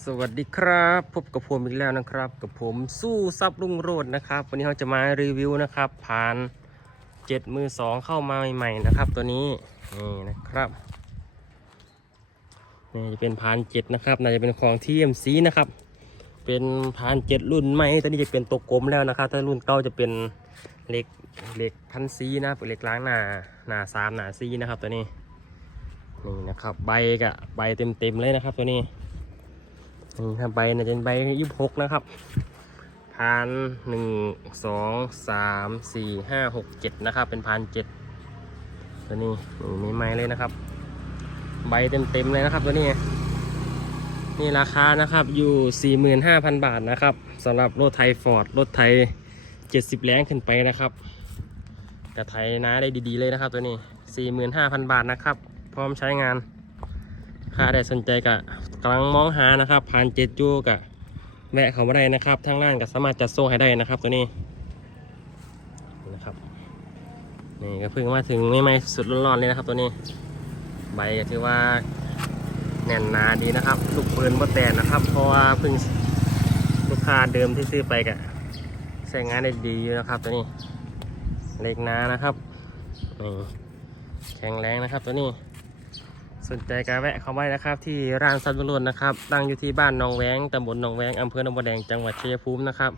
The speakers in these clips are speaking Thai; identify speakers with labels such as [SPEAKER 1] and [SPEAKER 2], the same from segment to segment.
[SPEAKER 1] สวัสดีครับ พบกับผมอีกแล้วนะครับ กับผมสู้ซับรุ่งโรจน์นะครับ วันนี้เราจะมารีวิวนะครับ ผ่านเจ็ดมือสองเข้ามาใหม่ๆนะครับ ตัวนี้นี่นะครับนี่จะเป็นพานเจ็ดนะครับน่าจะเป็นของที่เอ็มซีนะครับ เป็นพานเจ็ดรุ่นใหม่ตัวนี้จะเป็นตัวกลมแล้วนะครับถ้ารุ่นเก่าจะเป็นเหล็กเหล็กพันซีนะเหล็กล้างหนาหนาสามหนาซีนะครับตัวนี้นี่นะครับ ใบกับใบเต็มๆเลยนะครับ ตัวนี้ นี่ครับใบนี่ยจะเป็นใบยี่สิบหกนะครับพานหนึ่งสองสามสี่ห้าหกเจ็ดนะครับ เป็นพานเจ็ดตัวนี้นี่มีไม้เลยนะครับ ใบเต็มๆเลยนะครับตัวนี้ นี่ราคานะครับอยู่สี่หมื่นห้าพันบาทนะครับสำหรับรถไทยฟอร์ดรถไทยเจ็ดสิบแรงขึ้นไปนะครับกระไทยน้าได้ดีๆเลยนะครับตัวนี้สี่หมื่นห้าพันบาทนะครับ พร้อมใช้งาน ถ้าได้สนใจก็กำลังมองหานะครับ ผ่านเจ็ดจูกับแวะเขามาได้นะครับ ทางร้านก็สามารถจัดส่ให้ได้นะครับ ตัวนี้นะครับนี่ก็เพิ่งมาถึงไม่ไม่สุดร้อนๆเลยนะครับ ตัวนี้ ใบก็ถือว่าแน่นหนาดีนะครับลูกปืนบ่แตกนะครับ เพราะว่าเพิ่งลูกค้าเดิมที่ซื้อไปก็ใช้งานได้ดีอยู่นะครับ ตัวนี้เล็กนานะครับนี่แข็งแรงนะครับตัวนี้ สนใจการแวะเข้าไปนะครับ ที่ร้านซันบุรุนนะครับตั้งอยู่ที่บ้านหนองแวงตำบลหนองแวงอำเภอหนองบัวแดงจังหวัดชัยภูมินะครับ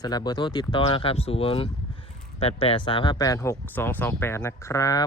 [SPEAKER 1] สำหรับเบอร์โทรติดต่อนะครับ 0 8 8 3 5 8 6 2 2 8 นะครับ